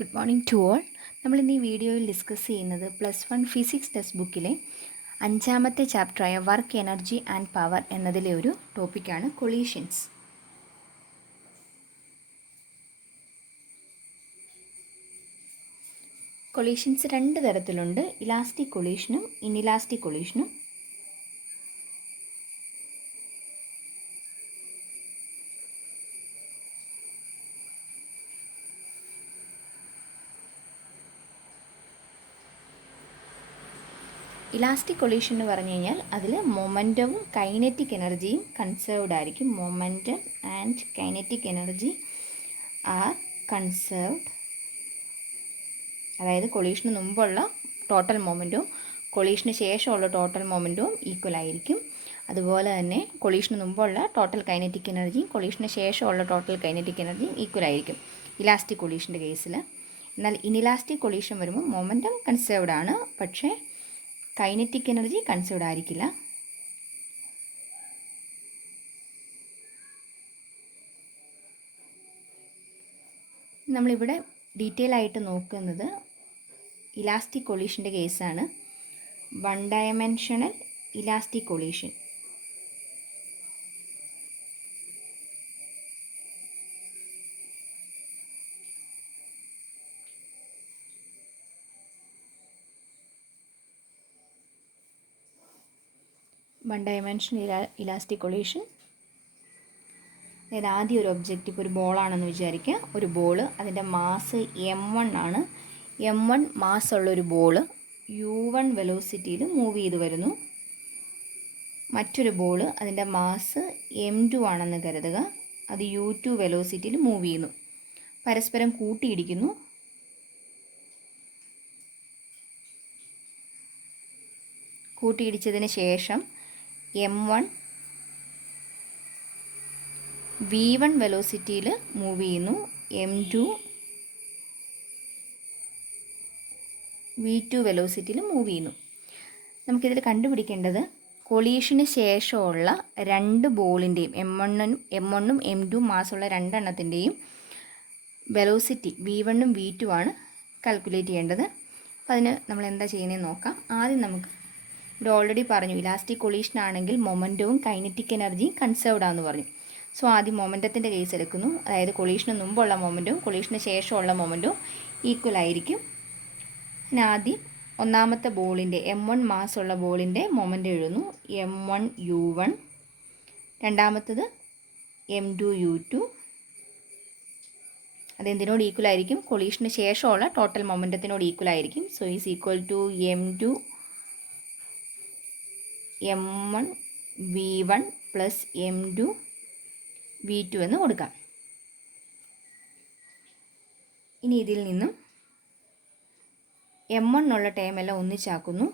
Good morning to all. നമ്മളിന്ന് ഈ വീഡിയോയിൽ ഡിസ്കസ് ചെയ്യുന്നത് +1 ഫിസിക്സ് ടെക്സ്റ്റ് ബുക്കിലെ 5ാമത്തെ ചാപ്റ്ററായ വർക്ക് എനർജി ആൻഡ് പവർ എന്നതിലെ ഒരു ടോപ്പിക്കാണ് കൊളീഷൻസ്. കൊളീഷൻസ് രണ്ട് തരത്തിലുണ്ട്, ഇലാസ്റ്റിക് കൊളീഷനും ഇൻഇലാസ്റ്റിക് കൊളീഷനും. ഇലാസ്റ്റിക് കൊളീഷൻ എന്ന് പറഞ്ഞു കഴിഞ്ഞാൽ അതിൽ മൊമെൻറ്റവും കൈനറ്റിക് എനർജിയും കൺസേർവ്ഡ് ആയിരിക്കും. Momentum and kinetic energy are conserved. അതായത് കൊളീഷന് മുമ്പുള്ള ടോട്ടൽ മൊമെൻറ്റവും കൊളീഷന് ശേഷമുള്ള ടോട്ടൽ മൊമെൻറ്റവും ഈക്വൽ ആയിരിക്കും. അതുപോലെ തന്നെ കൊളീഷന് മുമ്പുള്ള ടോട്ടൽ കൈനറ്റിക് എനർജിയും കൊളീഷന് ശേഷമുള്ള ടോട്ടൽ കൈനറ്റിക് എനർജിയും ഈക്വൽ ആയിരിക്കും ഇലാസ്റ്റിക് കൊളീഷൻ്റെ കേസിൽ. എന്നാൽ ഇൻഇലാസ്റ്റിക് കൊളീഷൻ വരുമ്പോൾ മൊമെൻറ്റം കൺസേർവ്ഡ് ആണ്, പക്ഷേ കൈനറ്റിക് എനർജി കൺസേർവ്ഡ് ആയിരിക്കില്ല. നമ്മളിവിടെ ഡീറ്റെയിൽ ആയിട്ട് നോക്കുന്നത് ഇലാസ്റ്റിക് കൊളീഷൻ്റെ കേസാണ്. One dimensional elastic collision. One dimensional elastic collision, അതായത് ആദ്യം ഒരു ഒബ്ജക്റ്റ്, ഇപ്പോൾ ഒരു ബോളാണെന്ന് വിചാരിക്കുക. ഒരു ബോള്, അതിൻ്റെ മാസ് m1 ആണ്. m1 മാസ്സുള്ളൊരു ബോള് u1 വെലോസിറ്റിയിൽ മൂവ് ചെയ്ത് വരുന്നു. മറ്റൊരു ബോള്, അതിൻ്റെ മാസ് m2 ആണെന്ന് കരുതുക, അത് u2 വെലോസിറ്റിയിൽ മൂവ് ചെയ്യുന്നു. പരസ്പരം കൂട്ടിയിടിക്കുന്നു. കൂട്ടിയിടിച്ചതിന് ശേഷം m1 v1 വെലോസിറ്റിയിൽ മൂവ് ചെയ്യുന്നു, m2 v2 വെലോസിറ്റിയിൽ മൂവ് ചെയ്യുന്നു. നമുക്കിതിൽ കണ്ടുപിടിക്കേണ്ടത് കൊളീഷന് ശേഷമുള്ള രണ്ട് ബോളിൻ്റെയും m1ഉം m2 മാസ്സുള്ള രണ്ടെണ്ണത്തിൻ്റെയും വെലോസിറ്റി v1ഉം v2 ആണ് കാൽക്കുലേറ്റ് ചെയ്യേണ്ടത്. അപ്പോൾ അതിന് നമ്മൾ എന്താ ചെയ്യുന്നതെന്ന് നോക്കാം. ആദ്യം നമുക്ക് ഇവിടെ ഓൾറെഡി പറഞ്ഞു, ഇലാസ്റ്റിക് കൊളീഷൻ ആണെങ്കിൽ മൊമെൻറ്റവും കൈനറ്റിക് എനർജിയും കൺസേർവ്ഡ് ആണെന്ന് പറഞ്ഞു. സോ ആദ്യം മൊമെൻറ്റത്തിൻ്റെ കേസ് എടുക്കുന്നു. അതായത് കൊളീഷന് മുമ്പുള്ള മൊമെൻറ്റവും കൊളീഷന് ശേഷമുള്ള മൊമെൻറ്റവും ഈക്വൽ ആയിരിക്കും. പിന്നെ ആദ്യം ഒന്നാമത്തെ ബോളിൻ്റെ m1 മാസ്സുള്ള ബോളിൻ്റെ മൊമെൻറ്റ് എഴുതുന്നു, m1 u1. രണ്ടാമത്തത് m2 u2. അതെന്തിനോട് ഈക്വൽ ആയിരിക്കും? കൊളീഷന് ശേഷമുള്ള ടോട്ടൽ മൊമെൻറ്റത്തിനോട് ഈക്വൽ ആയിരിക്കും. So is equal to m2 m1 v1 plus m2 v2 എന്ന് കൊടുക്കാം. ഇനി ഇതിൽ നിന്നും m1 ഉള്ള ടേമെല്ലാം ഒന്നിച്ചാക്കുന്നു,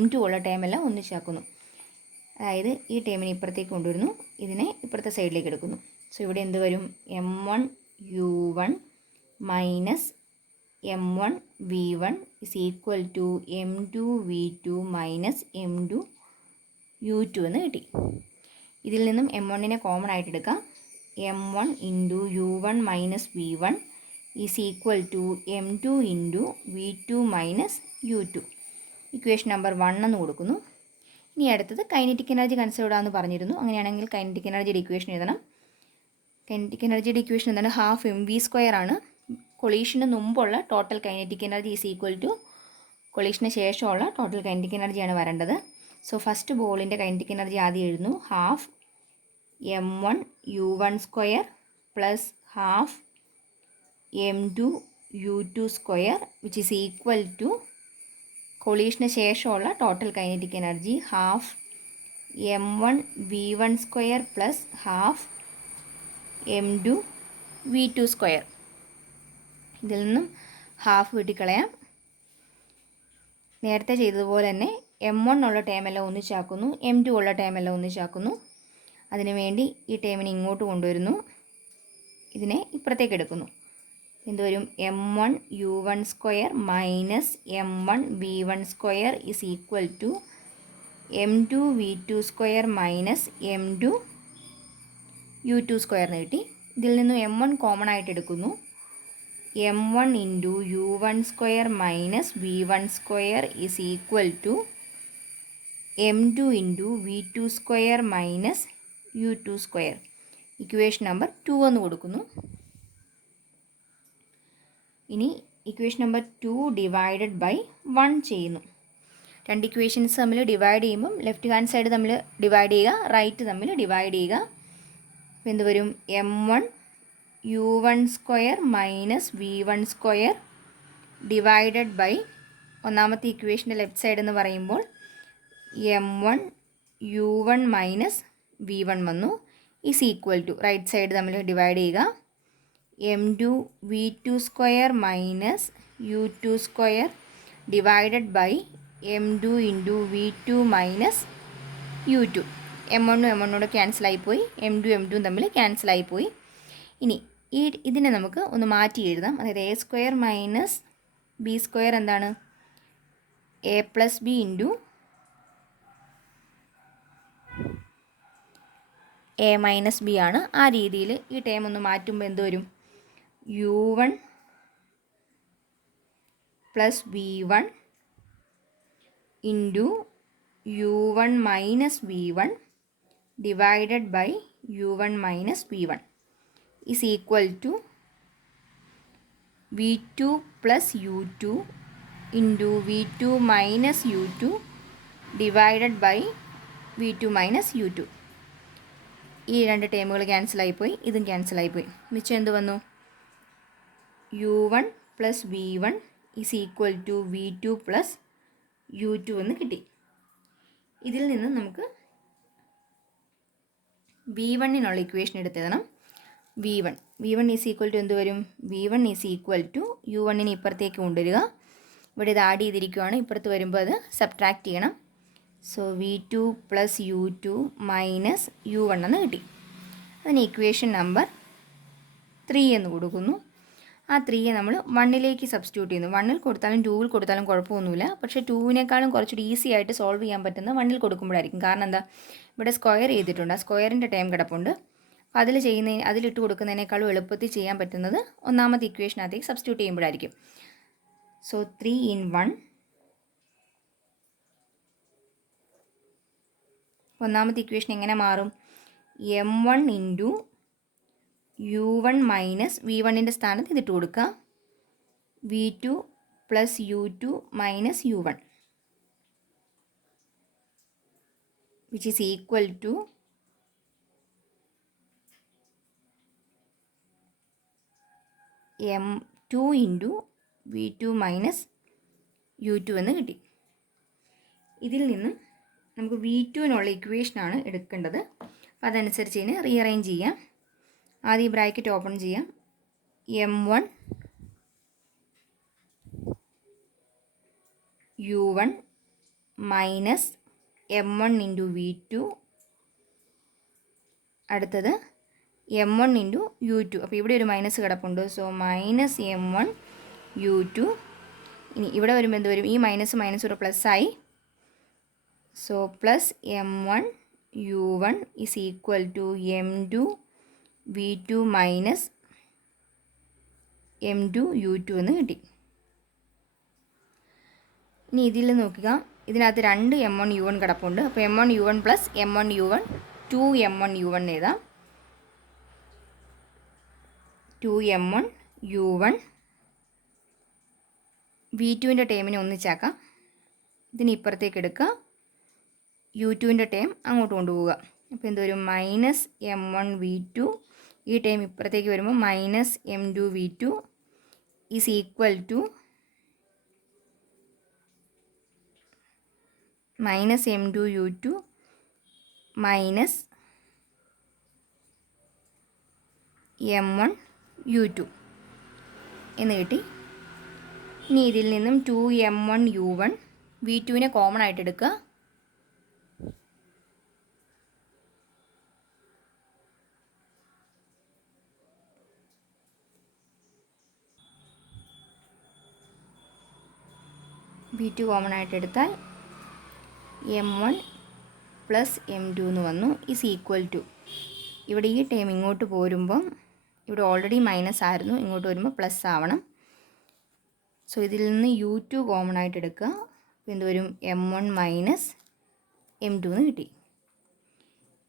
m2 ഉള്ള ടേമെല്ലാം ഒന്നിച്ചാക്കുന്നു. അതായത് ഈ ടേമിനെ ഇപ്പുറത്തേക്ക് കൊണ്ടുവരുന്നു, ഇതിനെ ഇപ്പുറത്തെ സൈഡിലേക്ക് എടുക്കുന്നു. സോ ഇവിടെ എന്ത് വരും? m1 u1 minus m1 v1 is equal to m2 v2 minus m2 u2 എന്ന് കിട്ടി. ഇതിൽ നിന്നും m1നെ കോമൺ ആയിട്ട് എടുക്കാം. m1 into u1 minus v1 is equal to m2 into v2 minus u2. Equation number 1 എന്ന് കൊടുക്കുന്നു. ഇനി അടുത്തത് കൈനറ്റിക് എനർജി കൺസേർവ്ഡ് ആണെന്ന് പറഞ്ഞിരുന്നു. അങ്ങനെയാണെങ്കിൽ കൈനറ്റിക് എനർജിയുടെ ഇക്വേഷൻ എഴുതണം. കൈനറ്റിക് എനർജിയുടെ ഇക്വേഷൻ എന്താണ്? ഹാഫ് mv² ആണ്. കൊളീഷന് മുമ്പുള്ള total kinetic energy is equal to കൊളീഷന് ശേഷമുള്ള ടോട്ടൽ കൈനറ്റിക് എനർജിയാണ് വരേണ്ടത്. സോ ഫസ്റ്റ് ബോളിൻ്റെ കൈനറ്റിക് എനർജി ആദ്യം എഴുതുന്നു, half m1 u1² plus half m2 u2² which is equal to കൊളീഷന് ശേഷമുള്ള total kinetic energy half m1 v1² plus half m2 v2². ഇതിൽ നിന്നും ഹാഫ് വെട്ടിക്കളയാം. നേരത്തെ ചെയ്തതുപോലെ തന്നെ m1 ഉള്ള ടേമെല്ലാം ഒന്നിച്ചാക്കുന്നു, m2 ഉള്ള ടേമെല്ലാം ഒന്നിച്ചാക്കുന്നു. അതിനുവേണ്ടി ഈ ടേമിനെ ഇങ്ങോട്ട് കൊണ്ടുവരുന്നു, ഇതിനെ ഇപ്പുറത്തേക്ക് എടുക്കുന്നു. എന്തുവരും? m1 u1² minus m1 v1² is equal to m2 v2² minus m2 u2² എന്ന് കിട്ടി. ഇതിൽ നിന്നും m1 കോമൺ ആയിട്ട് എടുക്കുന്നു. m1 into u1 square minus v1 square is equal to m2 into v2 square minus u2 square. Equation number 2 എന്ന് കൊടുക്കുന്നു. ഇനി equation number 2 divided by 1 ചെയ്യുന്നു. രണ്ട് ഇക്വേഷൻസ് തമ്മിൽ ഡിവൈഡ് ചെയ്യുമ്പം ലെഫ്റ്റ് ഹാൻഡ് സൈഡ് തമ്മിൽ ഡിവൈഡ് ചെയ്യുക, റൈറ്റ് തമ്മിൽ ഡിവൈഡ് ചെയ്യുക. അപ്പോൾ എന്ത് വരും? m1 u1 square minus v1 square divided by ഒന്നാമത്തെ ഇക്വേഷൻ്റെ ലെഫ്റ്റ് സൈഡ് എന്ന് പറയുമ്പോൾ m1 u1 മൈനസ് v1 വന്നു is equal to right side തമ്മിൽ ഡിവൈഡ് ചെയ്യുക m2 v2 square minus u2 square divided by m2 into v2 minus u2. m1 m1 ക്യാൻസലായിപ്പോയി, m2 m2 തമ്മിൽ ക്യാൻസലായിപ്പോയി. ഇനി ഇതിനെ നമുക്ക് ഒന്ന് മാറ്റി എഴുതാം. അതായത് A square minus B square എന്താണ്? A plus B into A minus B ആണ്. ആ രീതിയിൽ ഈ ടേം ഒന്ന് മാറ്റുമ്പോൾ എന്ത് വരും? u1 plus v1 into u1 minus v1 divided by u1 minus v1 is equal to v2 plus u2 into v2 minus u2 divided by v2 minus u2. ഈ രണ്ട് ടേമുകൾ ക്യാൻസലായിപ്പോയി, ഇതും ക്യാൻസലായിപ്പോയി. മിച്ചം എന്ത് വന്നു? u1 plus v1 is equal to v2 plus u2 എന്ന് കിട്ടി. ഇതിൽ നിന്ന് നമുക്ക് v1-നുള്ള ഇക്വേഷൻ എടുത്തെഴുതണം. v1 ഈസ് ഈക്വൽ ടു എന്ത് വരും? v1 ഈസ് ഈക്വൽ ടു u1-നെ ഇപ്പുറത്തേക്ക് കൊണ്ടുവരിക. ഇവിടെ ഇത് ആഡ് ചെയ്തിരിക്കുകയാണ്, ഇപ്പുറത്ത് വരുമ്പോൾ അത് സബ്ട്രാക്റ്റ് ചെയ്യണം. So v2 plus u2 minus u1 എന്ന് കിട്ടി. അതിന് ഇക്വേഷൻ നമ്പർ 3 എന്ന് കൊടുക്കുന്നു. ആ 3യെ നമ്മൾ 1ലേക്ക് സബ്സ്റ്റിറ്റ്യൂട്ട് ചെയ്യുന്നു. 1ൽ കൊടുത്താലും 2ൽ കൊടുത്താലും കുഴപ്പമൊന്നുമില്ല. പക്ഷേ 2വിനേക്കാളും കുറച്ചുകൂടി ഈസി ആയിട്ട് സോൾവ് ചെയ്യാൻ പറ്റുന്ന 1ൽ കൊടുക്കുമ്പോഴായിരിക്കും. കാരണം എന്താ? ഇവിടെ സ്ക്വയർ ചെയ്തിട്ടുണ്ട്, ആ സ്ക്വയറിൻ്റെ ടൈം കിടപ്പുണ്ട്. അപ്പോൾ അതിലിട്ട് കൊടുക്കുന്നതിനേക്കാളും എളുപ്പത്തിൽ ചെയ്യാൻ പറ്റുന്നത് ഒന്നാമത്തെ ഇക്വേഷനകത്തേക്ക് സബ്സ്റ്റിറ്റ്യൂട്ട് ചെയ്യുമ്പോഴായിരിക്കും. So 3 in 1. ഒന്നാമത്തെ ഇക്വേഷൻ എങ്ങനെ മാറും? m1 ഇൻറ്റു u1 മൈനസ് v1-ൻ്റെ സ്ഥാനത്ത് ഇതിട്ട് കൊടുക്കുക. v2 plus u2 minus u1 which is equal to m2 into v2 minus u2 എന്ന് കിട്ടി. ഇതിൽ നിന്ന് നമുക്ക് v2-നുള്ള ഇക്വേഷനാണ് എടുക്കേണ്ടത്. അപ്പോൾ അതനുസരിച്ച് ഇതിനെ റീഅറേഞ്ച് ചെയ്യാം. ആദ്യം ബ്രാക്കറ്റ് ഓപ്പൺ ചെയ്യാം. m1 u1 minus m1 into v2, അടുത്തത് m1 ഇൻറ്റു u2. അപ്പോൾ ഇവിടെ ഒരു മൈനസ് കിടപ്പുണ്ട്. So minus m1 u2. ഇനി ഇവിടെ വരുമ്പോൾ എന്ത് വരും? ഈ മൈനസ് ഒരു പ്ലസ് ആയി. So plus m1 u1 is equal to m2 v2 minus m2 u2 എന്ന് കിട്ടി. ഇനി ഇതിൽ നോക്കുക, ഇതിനകത്ത് രണ്ട് m1 u1 കിടപ്പുണ്ട്. അപ്പോൾ m1 u1 plus m1 u1 2m1 u1 എഴുതാം. 2m1 u1 v2-ൻ്റെ ടേമിനെ ഒന്നിച്ചാക്കാം. ഇതിന് ഇപ്പുറത്തേക്ക് എടുക്കുക, u2-ൻ്റെ ടേം അങ്ങോട്ട് കൊണ്ടുപോവുക. അപ്പോൾ എന്ത് വരും? Minus m1 v2. ഈ ടേം ഇപ്പുറത്തേക്ക് വരുമ്പോൾ minus m2 v2 is equal to minus m2 u2 minus m1 u2 എന്ന് കിട്ടി. ഇനി ഇതിൽ നിന്നും 2m1 u1 v2-നെ കോമൺ ആയിട്ട് എടുക്കുക. v2 കോമൺ ആയിട്ട് എടുത്താൽ m1 പ്ലസ് m2 എന്ന് വന്നു ഈസ് ഈക്വൽ ടു, ഇവിടെ ഈ ടേം ഇങ്ങോട്ട് പോരുമ്പം ഇവിടെ ഓൾറെഡി മൈനസ് ആയിരുന്നു, ഇങ്ങോട്ട് വരുമ്പോൾ പ്ലസ് ആവണം. സോ ഇതിൽ നിന്ന് U2 കോമൺ ആയിട്ട് എടുക്കുക. അപ്പോൾ എന്ത് വരും? M1 മൈനസ് M2 എന്ന് കിട്ടി.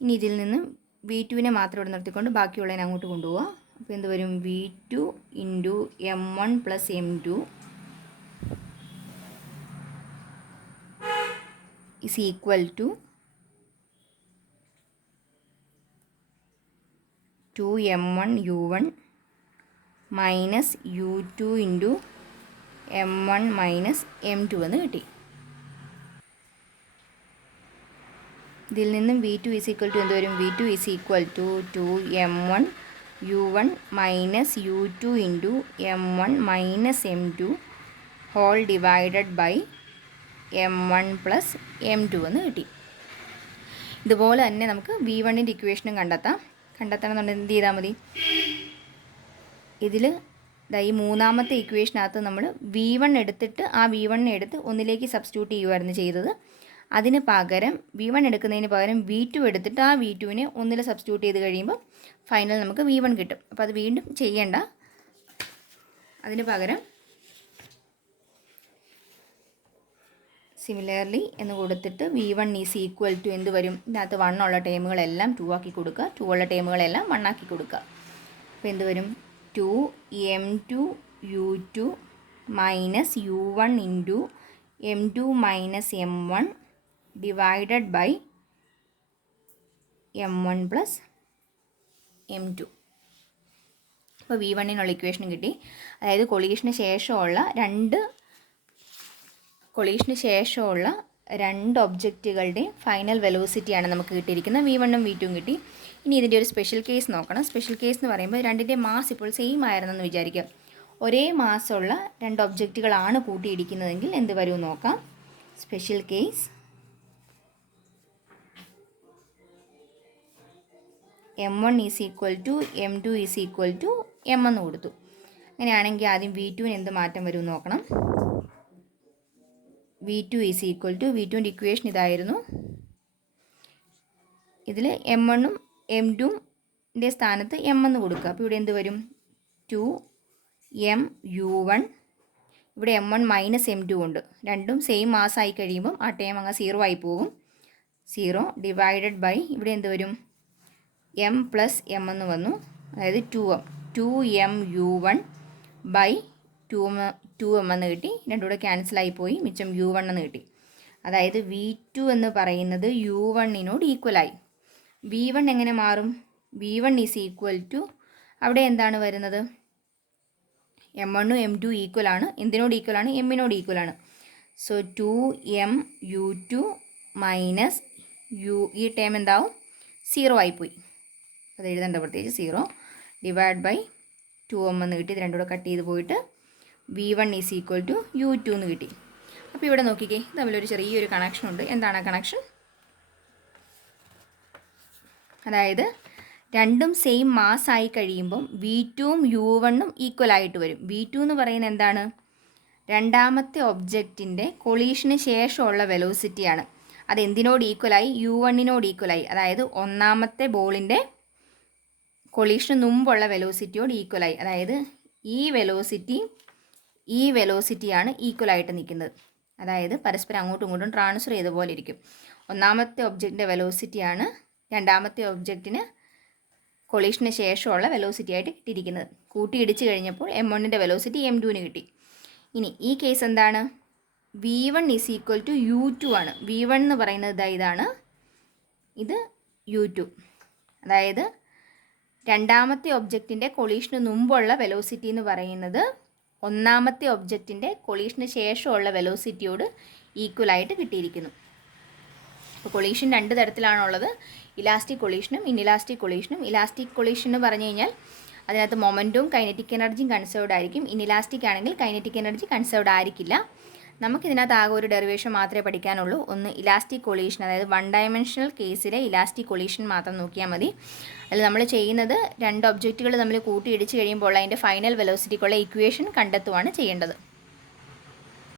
ഇനി ഇതിൽ നിന്നും V2വിനെ മാത്രം ഇവിടെ നിർത്തിക്കൊണ്ട് ബാക്കിയുള്ളതിനെ അങ്ങോട്ട് കൊണ്ടുപോവുക. അപ്പോൾ എന്ത് വരും? V2 into M1 plus M2 is equal to 2M1 U1 minus U2 into M1 minus M2 എന്ന് കിട്ടി. ഇതിൽ നിന്നും V2 is equal to എന്ത് വരും? V2 is equal to 2M1 U1 minus U2 into M1 minus M2 whole divided by M1 plus M2 എന്ന് കിട്ടി. ഇതുപോലെ തന്നെ നമുക്ക് V1ൻ്റെ ഇക്വേഷനും കണ്ടെത്തണമെന്നുണ്ടെങ്കിൽ എന്ത് ചെയ്താൽ മതി? ഇതിൽ ഈ മൂന്നാമത്തെ ഇക്വേഷനകത്ത് നമ്മൾ V1 എടുത്തിട്ട് ആ V1നെ എടുത്ത് ഒന്നിലേക്ക് സബ്സ്റ്റിറ്റ്യൂട്ട് ചെയ്യുമായിരുന്നു ചെയ്തത്. അതിന് പകരം V1 എടുക്കുന്നതിന് പകരം V2 എടുത്തിട്ട് ആ V2വിനെ ഒന്നിൽ സബ്സ്റ്റിറ്റ്യൂട്ട് ചെയ്ത് കഴിയുമ്പോൾ ഫൈനൽ നമുക്ക് V1 കിട്ടും. അപ്പോൾ അത് വീണ്ടും ചെയ്യേണ്ട. അതിന് പകരം സിമിലർലി എന്ന് കൊടുത്തിട്ട് V1 ഈസ് ഈക്വൽ ടു എന്ത് വരും? ഇതിനകത്ത് 1 ഉള്ള ടേമുകളെല്ലാം 2 ആക്കി കൊടുക്കുക, 2 ഉള്ള ടേമുകളെല്ലാം 1 ആക്കി കൊടുക്കുക. അപ്പോൾ എന്ത് വരും? 2M2 U2 minus U1 into M2 minus M1 divided by M1 plus M2. അപ്പോൾ V1നുള്ള ഇക്വേഷൻ കിട്ടി. അതായത് കൊളീഷന് ശേഷമുള്ള രണ്ട് ഒബ്ജക്റ്റുകളുടെയും ഫൈനൽ വെലോസിറ്റിയാണ് നമുക്ക് കിട്ടിയിരിക്കുന്നത്. V1ഉം V2ഉം കിട്ടി. ഇനി ഇതിൻ്റെ ഒരു സ്പെഷ്യൽ കേസ് നോക്കണം. സ്പെഷ്യൽ കേസ് എന്ന് പറയുമ്പോൾ രണ്ടിൻ്റെ മാസ് ഇപ്പോൾ സെയിം ആയിരുന്നെന്ന് വിചാരിക്കുക. ഒരേ മാസ്സുള്ള രണ്ട് ഒബ്ജക്റ്റുകളാണ് കൂട്ടിയിടിക്കുന്നതെങ്കിൽ എന്ത് വരും നോക്കാം. Special case M1 is equal to M2 is equal to M എന്ന് കൊടുത്തു. അങ്ങനെയാണെങ്കിൽ ആദ്യം V2ന് എന്ത് മാറ്റം വരും നോക്കണം. V2 ഈസ് ഈക്വൽ ടു V2ൻ്റെ ഇക്വേഷൻ ഇതായിരുന്നു. ഇതിൽ M1ഉം M2ൻ്റെ സ്ഥാനത്ത് M എന്ന് കൊടുക്കുക. അപ്പോൾ ഇവിടെ എന്ത് വരും? 2M U1. ഇവിടെ M1 മൈനസ് M2 ഉണ്ട്. രണ്ടും സെയിം മാസ്സായി കഴിയുമ്പം ആ ടേം അങ്ങ് 0 ആയി പോകും. 0 ഡിവൈഡഡ് ബൈ ഇവിടെ എന്ത് വരും? M പ്ലസ് M എന്ന് വന്നു. അതായത് 2M U1 ബൈ 2M എന്ന് കിട്ടി. രണ്ടും കൂടെ ക്യാൻസലായി പോയി, മിച്ചം U1 എന്ന് കിട്ടി. അതായത് V2 എന്ന് പറയുന്നത് U1നോട് ഈക്വലായി. V1 എങ്ങനെ മാറും? V1 ഈസ് ഈക്വൽ ടു അവിടെ എന്താണ് വരുന്നത്? M1ഉം M2 ഈക്വലാണ്. എന്തിനോട് ഈക്വലാണ്? M-നോട് ഈക്വലാണ്. സോ 2M U2 മൈനസ് ഈ ടേം എന്താവും? 0 ആയിപ്പോയി. അത് എഴുതേണ്ട പ്രത്യേകിച്ച് 0 ഡിവൈഡ് ബൈ 2M എന്ന് കിട്ടി. ഇത് രണ്ടും കൂടെ കട്ട് ചെയ്ത് പോയിട്ട് V1 is equal to U2 എന്ന് കിട്ടി. അപ്പോൾ ഇവിടെ നോക്കിക്കേ, തമ്മിലൊരു ചെറിയൊരു കണക്ഷൻ ഉണ്ട്. എന്താണ് ആ കണക്ഷൻ? അതായത് രണ്ടും സെയിം മാസ് ആയി കഴിയുമ്പം V2ഉം U1ഉം ഈക്വൽ ആയിട്ട് വരും. V2 എന്ന് പറയുന്നത് എന്താണ്? രണ്ടാമത്തെ ഒബ്ജക്റ്റിൻ്റെ കൊളീഷന് ശേഷമുള്ള വെലോസിറ്റിയാണ്. അതെന്തിനോട് ഈക്വലായി? U1നോട് ഈക്വലായി. അതായത് ഒന്നാമത്തെ ബോളിൻ്റെ കൊളീഷന് മുമ്പുള്ള വെലോസിറ്റിയോട് ഈക്വലായി. അതായത് ഈ വെലോസിറ്റിയാണ് ഈക്വലായിട്ട് നിൽക്കുന്നത്. അതായത് പരസ്പരം അങ്ങോട്ടും ഇങ്ങോട്ടും ട്രാൻസ്ഫർ ചെയ്ത പോലെ ഇരിക്കും. ഒന്നാമത്തെ ഒബ്ജക്റ്റിൻ്റെ വെലോസിറ്റിയാണ് രണ്ടാമത്തെ ഒബ്ജക്റ്റിന് കൊളീഷന് ശേഷമുള്ള വെലോസിറ്റി ആയിട്ട് കിട്ടിയിരിക്കുന്നത്. കൂട്ടിയിടിച്ച് കഴിഞ്ഞപ്പോൾ M1ൻ്റെ വെലോസിറ്റി M2ന് കിട്ടി. ഇനി ഈ കേസ് എന്താണ്? V1 is equal to U2 ആണ്. V1 എന്ന് പറയുന്നത് ഇതാണ്, ഇത് U2. അതായത് രണ്ടാമത്തെ ഒബ്ജക്റ്റിൻ്റെ കൊളീഷന് മുമ്പുള്ള വെലോസിറ്റി എന്ന് പറയുന്നത് ഒന്നാമത്തെ ഒബ്ജക്റ്റിൻ്റെ കൊളീഷന് ശേഷമുള്ള വെലോസിറ്റിയോട് ഈക്വലായിട്ട് കിട്ടിയിരിക്കുന്നു. അപ്പോൾ കൊളീഷൻ രണ്ട് തരത്തിലാണുള്ളത്. ഇലാസ്റ്റിക് കൊളീഷനും ഇൻഇലാസ്റ്റിക് കൊളീഷനും. ഇലാസ്റ്റിക് കൊളീഷൻ എന്ന് പറഞ്ഞു കഴിഞ്ഞാൽ അതിനകത്ത് മൊമെൻറ്റും കൈനറ്റിക് എനർജിയും കൺസേർവ്ഡ് ആയിരിക്കും. ഇൻഇലാസ്റ്റിക് ആണെങ്കിൽ കൈനറ്റിക് എനർജി കൺസേർവ്ഡ് ആയിരിക്കില്ല. നമുക്കിതിനകത്ത് ആകെ ഒരു ഡെറിവേഷൻ മാത്രമേ പഠിക്കാനുള്ളൂ. ഒന്ന് ഇലാസ്റ്റിക് കൊളീഷൻ, അതായത് 1 ഡയമെൻഷണൽ കേസിലെ ഇലാസ്റ്റിക് കൊളീഷൻ മാത്രം നോക്കിയാൽ മതി. അതിൽ നമ്മൾ ചെയ്യുന്നത് രണ്ട് ഒബ്ജക്റ്റുകൾ തമ്മിൽ കൂട്ടിയിടിച്ച് കഴിയുമ്പോൾ അതിൻ്റെ ഫൈനൽ വെലോസിറ്റിക്കുള്ള ഇക്വേഷൻ കണ്ടെത്തുകയാണ് ചെയ്യേണ്ടത്.